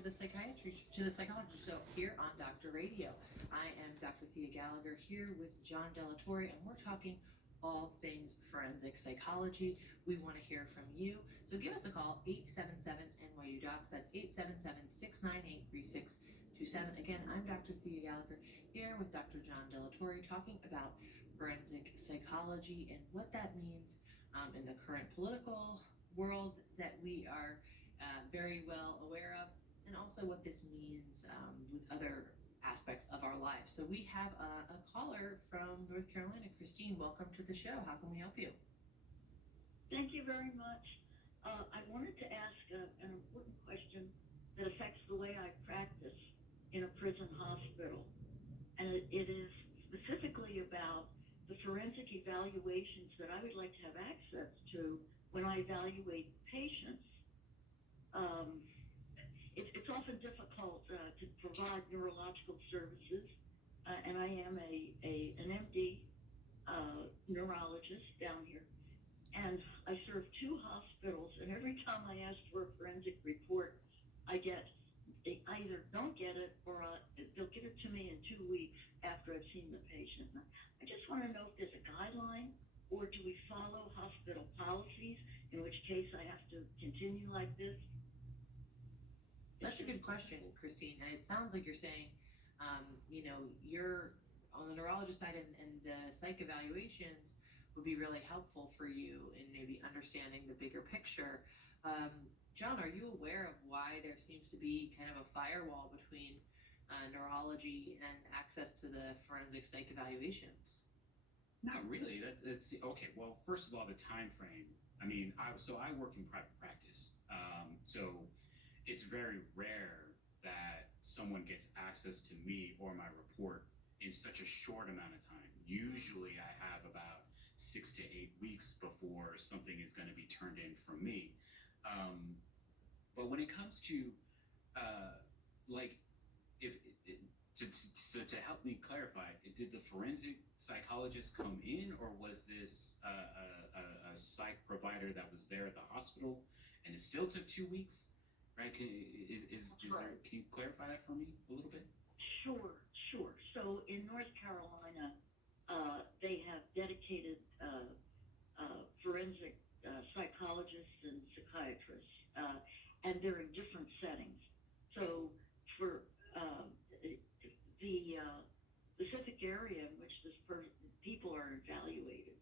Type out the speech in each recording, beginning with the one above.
to the Psychology Show here on Dr. Radio. I am Dr. Thea Gallagher here with John Delatorre, and we're talking all things forensic psychology. We want to hear from you. So give us a call, 877 NYU Docs. That's 877 698 3627. Again, I'm Dr. Thea Gallagher here with Dr. John Delatorre talking about forensic psychology and what that means in the current political world that we are very well aware of, and also what this means with other aspects of our lives. So we have a caller from North Carolina. Christine, welcome to the show. How can we help you? Thank you very much. I wanted to ask an important question that affects the way I practice in a prison hospital. And it is specifically about the forensic evaluations that I would like to have access to when I evaluate patients. It's often difficult to provide neurological services, and I am an MD neurologist down here, and I serve 2 hospitals, and every time I ask for a forensic report, they either don't get it or they'll give it to me in 2 weeks after I've seen the patient. I just want to know if there's a guideline, or do we follow hospital policies, in which case I have to continue like this? Such a good question, Christine. And it sounds like you're saying, you're on the neurologist side, and the psych evaluations would be really helpful for you in maybe understanding the bigger picture. John, are you aware of why there seems to be kind of a firewall between neurology and access to the forensic psych evaluations? Not really. That's okay. Well, first of all, the time frame. I mean, I work in private practice, so it's very rare that someone gets access to me or my report in such a short amount of time. Usually, I have about 6 to 8 weeks before something is going to be turned in from me. But when it comes to like, if to help me clarify, did the forensic psychologist come in, or was this a psych provider that was there at the hospital, and it still took 2 weeks? Right? Can you clarify that for me a little bit? Sure. So in North Carolina, they have dedicated forensic psychologists and psychiatrists, and they're in different settings. So for the specific area in which people are evaluated,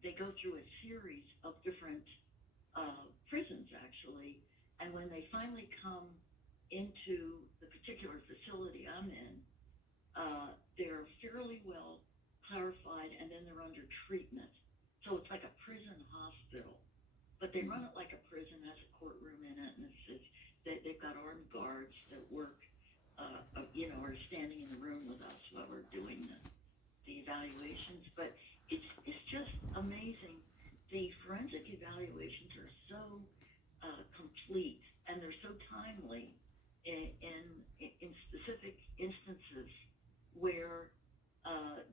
they go through a series of different prisons, actually, and when they finally come into the particular facility I'm in, they're fairly well clarified, and then they're under treatment. So it's like a prison hospital, but they run it like a prison, has a courtroom in it, and they've got armed guards that work, are standing in the room with us while we're doing the evaluations. But it's just amazing. The forensic evaluations are so complete, and they're so timely in specific instances where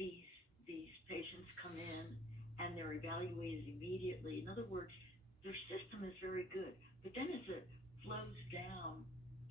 these patients come in and they're evaluated immediately. In other words, their system is very good. But then as it flows down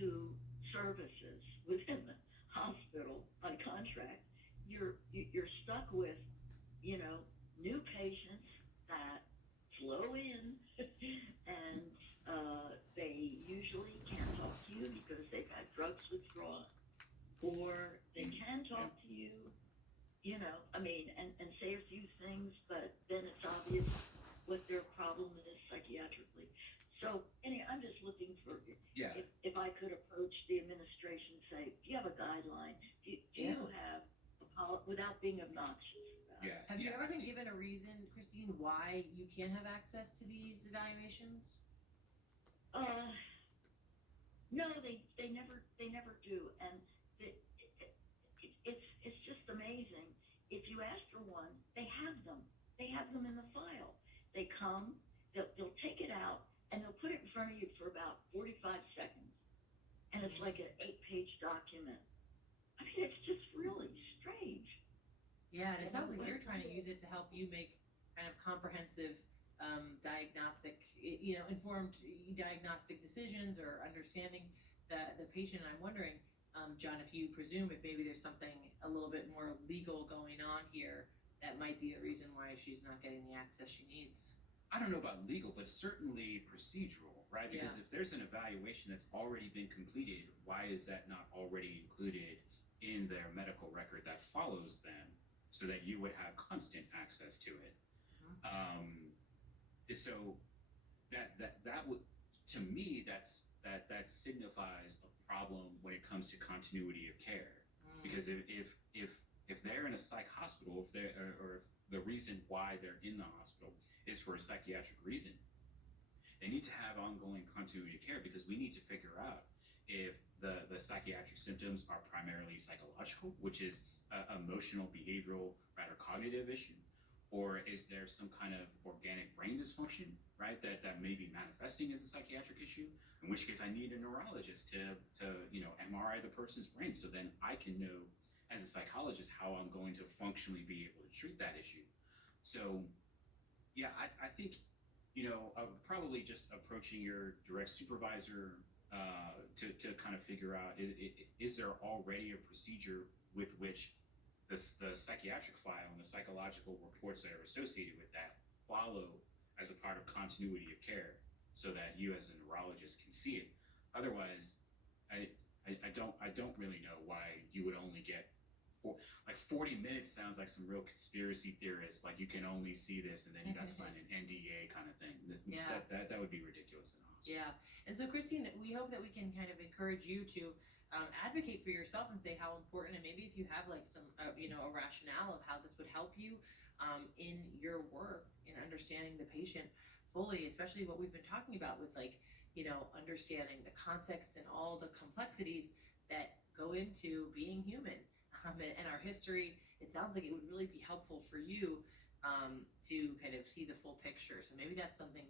to services within the hospital by contract, you're stuck with, new patients that flow in, and they usually can't talk to you because they've had drugs withdrawn, or they can talk to you, and say a few things, but then it's obvious what their problem is psychiatrically. So anyway, I'm just looking for, if I could approach the administration and say, do you have a guideline? Do you have without being obnoxious about it? Have you ever been given a reason, Christine, why you can't have access to these evaluations? No, they never do, and it's just amazing. If you ask for one, they have them. They have them in the file. They come, they'll take it out, and they'll put it in front of you for about 45 seconds, and it's like an 8-page document. I mean, it's just really strange. Yeah, and it sounds like you're trying to use it to help you make kind of comprehensive informed diagnostic decisions or understanding the patient. I'm wondering, John, if you presume if maybe there's something a little bit more legal going on here that might be the reason why she's not getting the access she needs. I don't know about legal, but certainly procedural, right? Yeah. Because if there's an evaluation that's already been completed, why is that not already included in their medical record that follows them so that you would have constant access to it? So that would, to me, that signifies a problem when it comes to continuity of care. Because if they're in a psych hospital, if they or if the reason why they're in the hospital is for a psychiatric reason, they need to have ongoing continuity of care, because we need to figure out if the psychiatric symptoms are primarily psychological, which is emotional, behavioral, rather cognitive issue, or is there some kind of organic brain dysfunction, right, that may be manifesting as a psychiatric issue, in which case I need a neurologist to MRI the person's brain, so then I can know as a psychologist how I'm going to functionally be able to treat that issue. So yeah, I think probably just approaching your direct supervisor to kind of figure out, is there already a procedure with which the psychiatric file and the psychological reports that are associated with that follow as a part of continuity of care, so that you as a neurologist can see it. Otherwise, I don't really know why you would only get 40 minutes. Sounds like some real conspiracy theorists, like you can only see this and then you got to sign an NDA kind of thing. Yeah. That would be ridiculous in a hospital. Yeah. And so, Christine, we hope that we can kind of encourage you to advocate for yourself and say how important, and maybe if you have like some, a rationale of how this would help you in your work in understanding the patient fully, especially what we've been talking about with understanding the context and all the complexities that go into being human, and our history. It sounds like it would really be helpful for you to kind of see the full picture. So maybe that's something,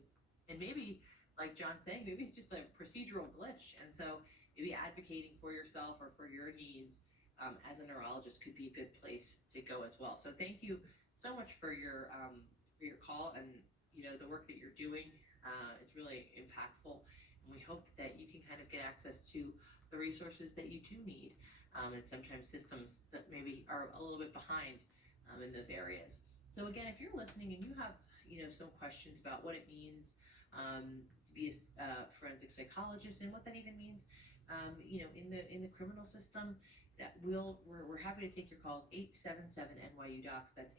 and maybe like John's saying, maybe it's just a procedural glitch, and so maybe advocating for yourself or for your needs as a neurologist could be a good place to go as well. So thank you so much for your call and the work that you're doing. It's really impactful, and we hope that you can kind of get access to the resources that you do need, and sometimes systems that maybe are a little bit behind in those areas. So again, if you're listening and you have some questions about what it means to be a forensic psychologist and what that even means, in the criminal system, that we're happy to take your calls. 877 NYU Docs. That's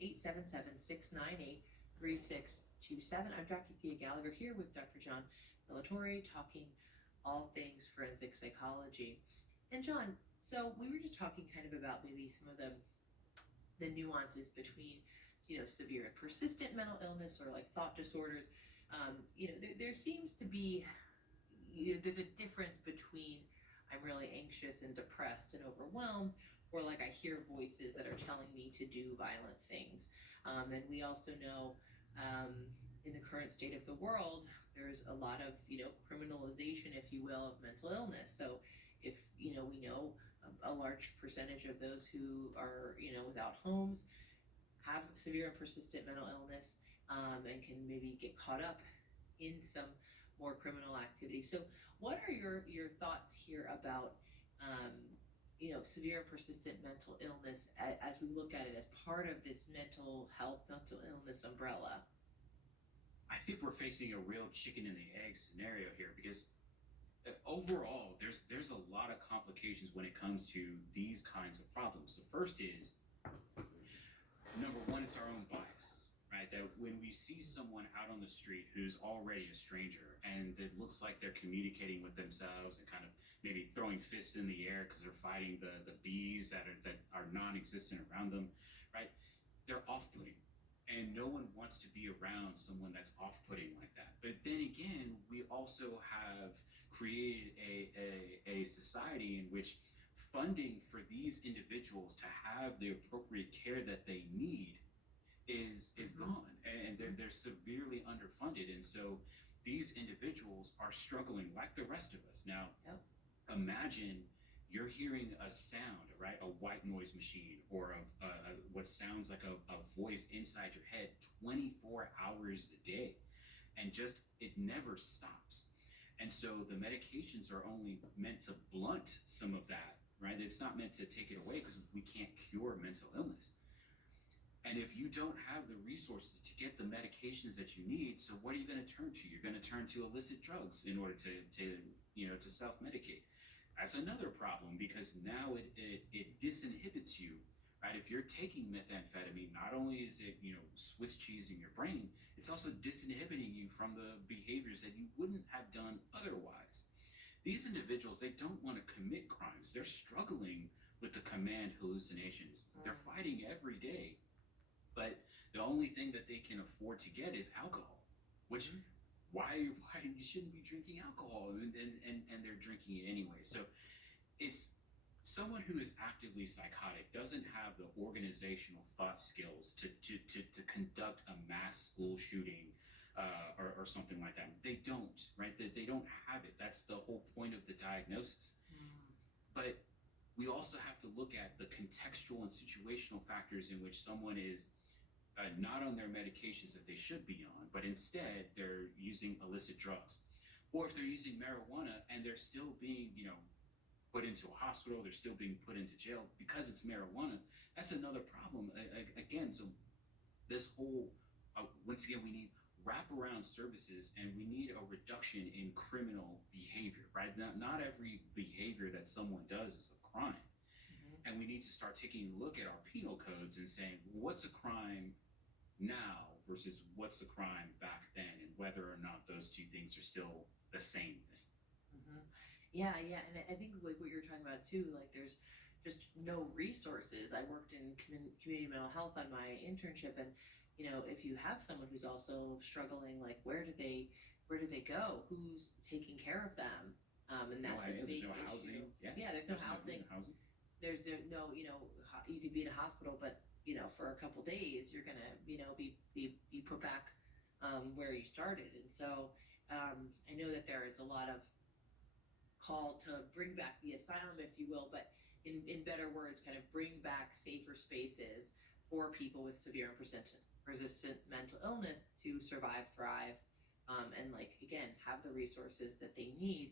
877-698-3627. I'm Dr. Thea Gallagher here with Dr. John Delatorre, talking all things forensic psychology. And John, so we were just talking kind of about maybe some of the nuances between severe and persistent mental illness or like thought disorders. There seems to be there's a difference between I'm really anxious and depressed and overwhelmed, or like I hear voices that are telling me to do violent things. And we also know in the current state of the world, there's a lot of criminalization, if you will, of mental illness. So if we know a large percentage of those who are without homes have severe and persistent mental illness, and can maybe get caught up in some more criminal activity. So what are your thoughts here about severe and persistent mental illness as we look at it as part of this mental health, mental illness umbrella? I think we're facing a real chicken and the egg scenario here, because overall there's a lot of complications when it comes to these kinds of problems. The first is, number one, it's our own bias, right? That when we see someone out on the street who's already a stranger and it looks like they're communicating with themselves and kind of maybe throwing fists in the air because they're fighting the bees that are non-existent around them, right? They're off-putting, and no one wants to be around someone that's off-putting like that. But then again, we also have created a society in which funding for these individuals to have the appropriate care that they need is gone, and they're severely underfunded, and so these individuals are struggling like the rest of us. Now, Yep. Imagine you're hearing a sound, right? A white noise machine, or what sounds like a voice inside your head 24 hours a day. and just it never stops. And so the medications are only meant to blunt some of that, right? It's not meant to take it away because we can't cure mental illness. And if you don't have the resources to get the medications that you need, so what are you going to turn to? You're going to turn to illicit drugs in order to self-medicate. That's another problem because now it disinhibits you, right? If you're taking methamphetamine, not only is it, Swiss cheese in your brain, it's also disinhibiting you from the behaviors that you wouldn't have done otherwise. These individuals, they don't want to commit crimes. They're struggling with the command hallucinations. They're fighting every day, but the only thing that they can afford to get is alcohol, which why you shouldn't be drinking alcohol, and they're drinking it anyway. So it's someone who is actively psychotic doesn't have the organizational thought skills to conduct a mass school shooting, or something like that. They don't, right? They don't have it. That's the whole point of the diagnosis. But we also have to look at the contextual and situational factors in which someone is not on their medications that they should be on, but instead they're using illicit drugs. Or if they're using marijuana and they're still being, put into a hospital, they're still being put into jail because it's marijuana, that's another problem. Again, so this whole, once again, we need wraparound services and we need a reduction in criminal behavior, right? Not every behavior that someone does is a crime. And we need to start taking a look at our penal codes and saying, what's a crime now versus what's a crime back then, and whether or not those two things are still the same thing. Yeah, yeah, and I think like what you're talking about too, like there's just no resources. I worked in community mental health on my internship, and if you have someone who's also struggling, like where do they go? Who's taking care of them? And No that's a idea. There's big no issue. housing. Yeah. Yeah, there's no housing. Housing. There's no, you could be in a hospital, but for a couple days you're gonna, be put back where you started, and so I know that there is a lot of call to bring back the asylum, if you will, but in better words, kind of bring back safer spaces for people with severe and resistant mental illness to survive, thrive, and like again have the resources that they need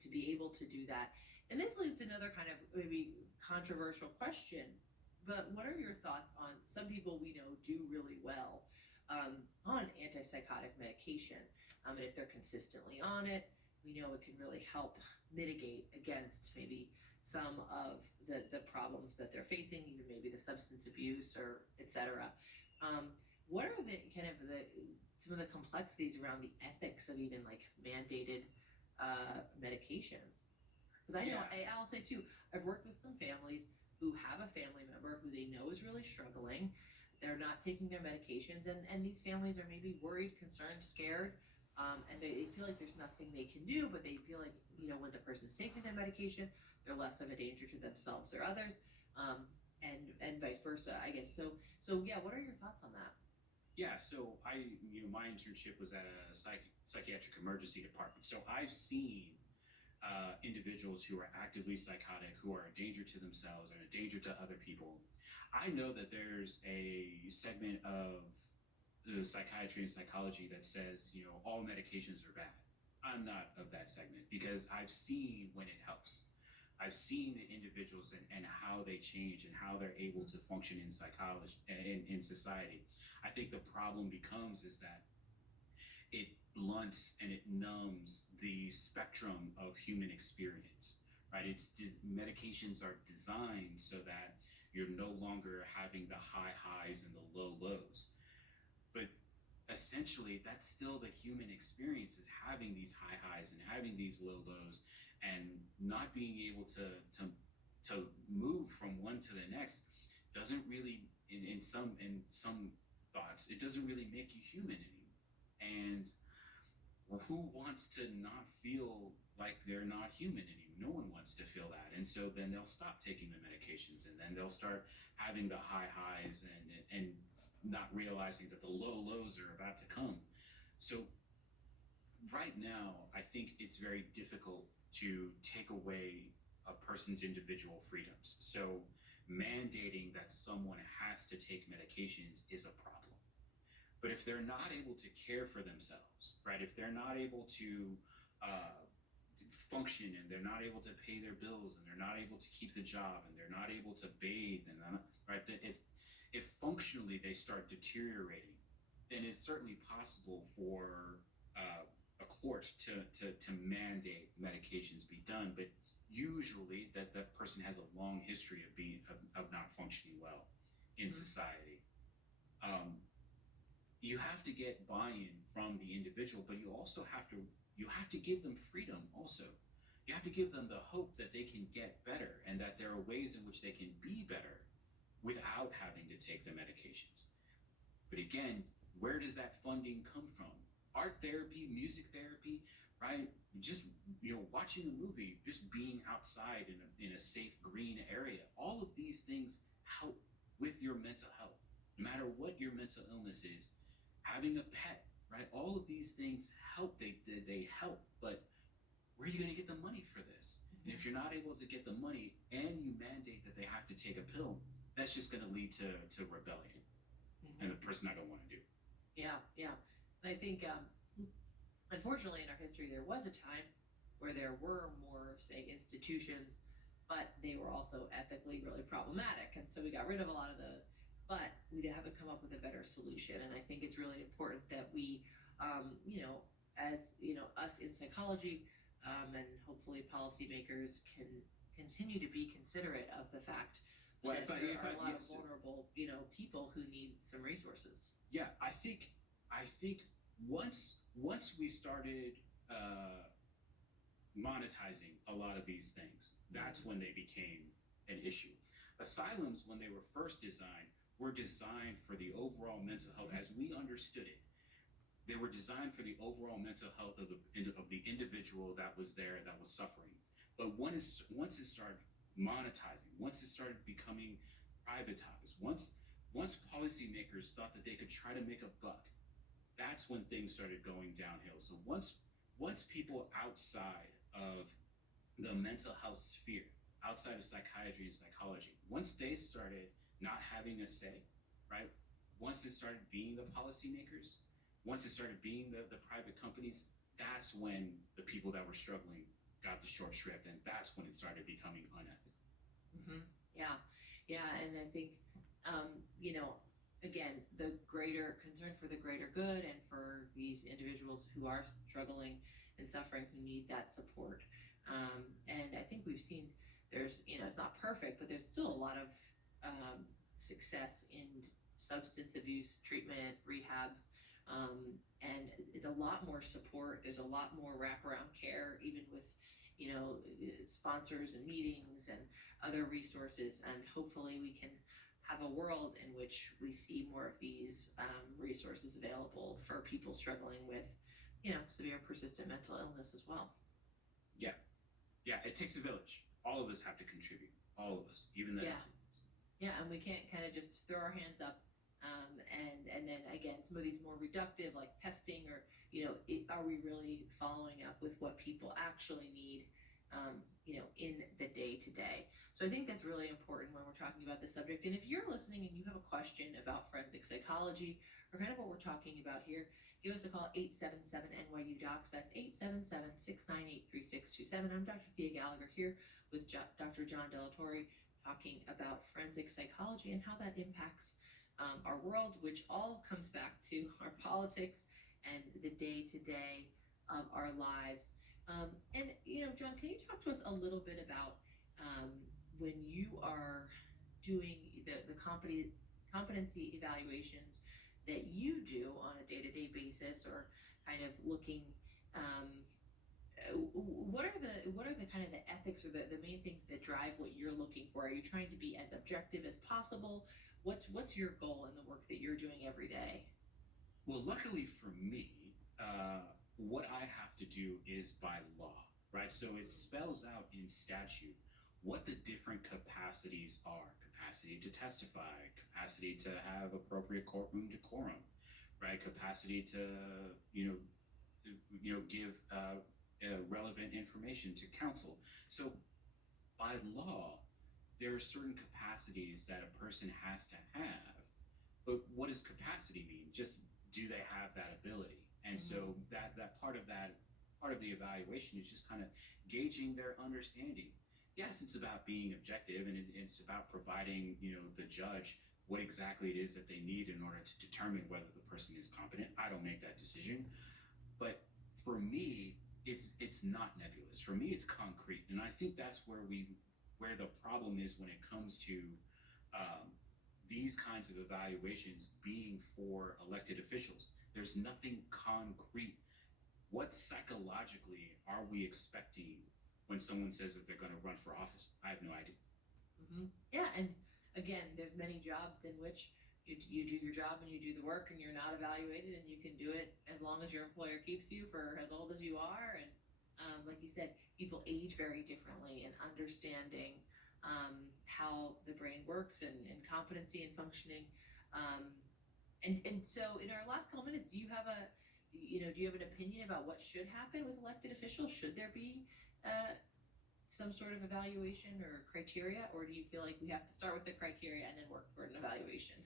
to be able to do that. And this leads to another kind of maybe controversial question, but what are your thoughts on some people we know do really well on antipsychotic medication, and if they're consistently on it, we know it can really help mitigate against maybe some of the problems that they're facing, even maybe the substance abuse or etc. What are the kind of some of the complexities around the ethics of even like mandated medication? Because I know, Yeah. I'll say too, I've worked with some families who have a family member who they know is really struggling. They're not taking their medications, and these families are maybe worried, concerned, scared, and they feel like there's nothing they can do, but they feel like, when the person's taking their medication, they're less of a danger to themselves or others, and vice versa, I guess. So yeah, what are your thoughts on that? Yeah. So my internship was at a psychiatric emergency department. So I've seen individuals who are actively psychotic, who are a danger to themselves and a danger to other people. I know that there's a segment of the psychiatry and psychology that says, all medications are bad. I'm not of that segment because I've seen when it helps. I've seen the individuals and how they change and how they're able to function in psychology, in society. I think the problem becomes is that it blunts and it numbs the spectrum of human experience, right? Medications are designed so that you're no longer having the high highs and the low lows, but essentially that's still the human experience, is having these high highs and having these low lows, and not being able to move from one to the next doesn't really, in some thoughts, it doesn't really make you human anymore. And who wants to not feel like they're not human anymore? No one wants to feel that, and so then they'll stop taking the medications, and then they'll start having the high highs and not realizing that the low lows are about to come. So right now, I think it's very difficult to take away a person's individual freedoms. So mandating that someone has to take medications is a problem. But if they're not able to care for themselves, right? If they're not able to uh, function and they're not able to pay their bills and they're not able to keep the job and they're not able to bathe and right, that if functionally they start deteriorating, then it's certainly possible for a court to mandate medications be done. But usually that person has a long history of not functioning well in Mhm. society. Um, you have to get buy-in from the individual, but you have to give them freedom also. You have to give them the hope that they can get better and that there are ways in which they can be better without having to take the medications. But again, where does that funding come from? Art therapy, music therapy, right? Just watching a movie, just being outside in a safe green area. All of these things help with your mental health. No matter what your mental illness is, having a pet, right? All of these things help. They help. But where are you going to get the money for this? And if you're not able to get the money and you mandate that they have to take a pill, that's just going to lead to rebellion Mhm. and the person I don't want to do. Yeah, yeah. And I think, unfortunately, in our history, there was a time where there were more, say, institutions, but they were also ethically really problematic. And so we got rid of a lot of those, but we haven't come up with a better solution. And I think it's really important that we, as, us in psychology, and hopefully policymakers can continue to be considerate of the fact Well, that there if are I a lot of yes, vulnerable, people who need some resources. yeah, I think once we started uh, monetizing a lot of these things, that's when they became an issue. Asylums, when they were first designed, were designed for the overall mental health as we understood it. They were designed for the overall mental health of the individual that was there that was suffering. But once it started monetizing, once it started becoming privatized, once policymakers thought that they could try to make a buck, that's when things started going downhill. So once people outside of the mental health sphere, outside of psychiatry and psychology, once they started not having a say, right? Once it started being the policymakers, once it started being the private companies, that's when the people that were struggling got the short shrift, and that's when it started becoming unethical. Yeah, yeah, and I think, again, the greater concern for the greater good and for these individuals who are struggling and suffering who need that support. And I think we've seen there's, it's not perfect, but there's still a lot of success in substance abuse treatment, rehabs, and it's a lot more support. There's a lot more wraparound care, even with, sponsors and meetings and other resources, and hopefully we can have a world in which we see more of these resources available for people struggling with, severe persistent mental illness as well. Yeah, yeah, it takes a village. All of us have to contribute. All of us, even the Yeah, yeah, and we can't kind of just throw our hands up. And then again, some of these more reductive, like testing, or are we really following up with what people actually need, in the day to day? So I think that's really important when we're talking about this subject. And if you're listening and you have a question about forensic psychology or kind of what we're talking about here, give us a call, 877 NYU Docs. That's 877 698 3627. I'm Dr. Thea Gallagher here with Dr. John Delatorre, talking about forensic psychology and how that impacts our world, which all comes back to our politics and the day to day of our lives. And, John, can you talk to us a little bit about when you are doing the competency evaluations that you do on a day to day basis, or kind of looking? What are the kind of the ethics, or the main things that drive what you're looking for? Are you trying to be as objective as possible? What's your goal in the work that you're doing every day? Well, luckily for me, what I have to do is by law, right? So it spells out in statute what the different capacities are: capacity to testify, capacity to have appropriate courtroom decorum, right? Capacity to, give relevant information to counsel. So by law, there are certain capacities that a person has to have. But what does capacity mean? do they have that ability? And so that part of the evaluation is just kind of gauging their understanding. Yes, it's about being objective, and it's about providing, the judge what exactly it is that they need in order to determine whether the person is competent. I don't make that decision, but for me, it's not nebulous. For me, it's concrete, and I think that's where the problem is when it comes to um, these kinds of evaluations being for elected officials. There's nothing concrete. What psychologically are we expecting when someone says that they're going to run for office? I have no idea. Yeah, and again, there's many jobs in which you do your job and you do the work and you're not evaluated and you can do it as long as your employer keeps you for as old as you are. And like you said, people age very differently, and understanding how the brain works, and competency and functioning. Um, and so in our last couple minutes, do you have an opinion about what should happen with elected officials? Should there be some sort of evaluation or criteria, or do you feel like we have to start with the criteria and then work toward an evaluation?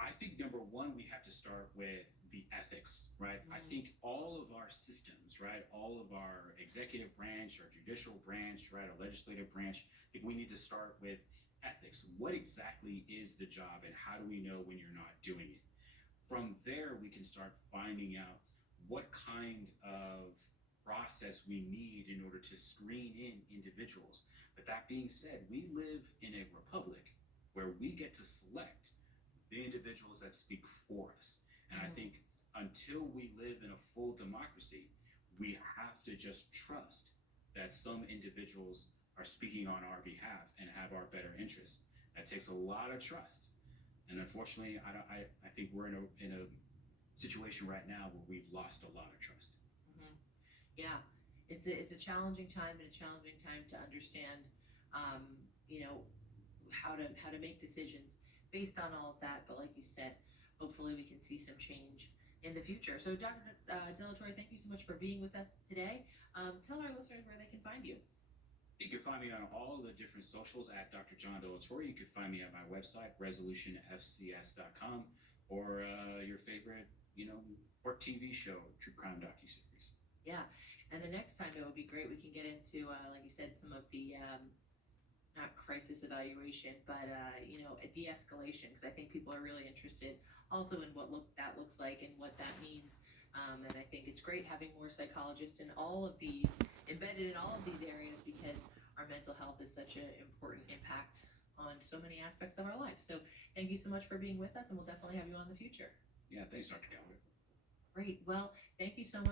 I think number one, we have to start with the ethics, right? I think all of our systems, right? All of our executive branch, our judicial branch, right? Our legislative branch, I think we need to start with ethics. What exactly is the job, and how do we know when you're not doing it? From there, we can start finding out what kind of process we need in order to screen in individuals. But that being said, we live in a republic where we get to select the individuals that speak for us. And I think until we live in a full democracy, we have to just trust that some individuals are speaking on our behalf and have our better interests. That takes a lot of trust. And unfortunately, I think we're in a situation right now where we've lost a lot of trust. Hmm. Yeah, it's a challenging time, and a challenging time to understand, um, you know, how to make decisions based on all of that. But like you said, hopefully we can see some change in the future. So, Dr. Delatorre, thank you so much for being with us today. Tell our listeners where they can find you. You can find me on all the different socials at Dr. John Delatorre. You can find me at my website, resolutionfcs.com, or your favorite, or TV show, true crime docuseries. Yeah, and the next time it would be great. We can get into, like you said, some of the not crisis evaluation, but a de-escalation, because I think people are really interested also in what that looks like and what that means. And I think it's great having more psychologists in all of these, embedded in all of these areas, because our mental health is such an important impact on so many aspects of our lives. So thank you so much for being with us, and we'll definitely have you on in the future. Yeah, thanks, Dr. Gallagher. Great. Well, thank you so much.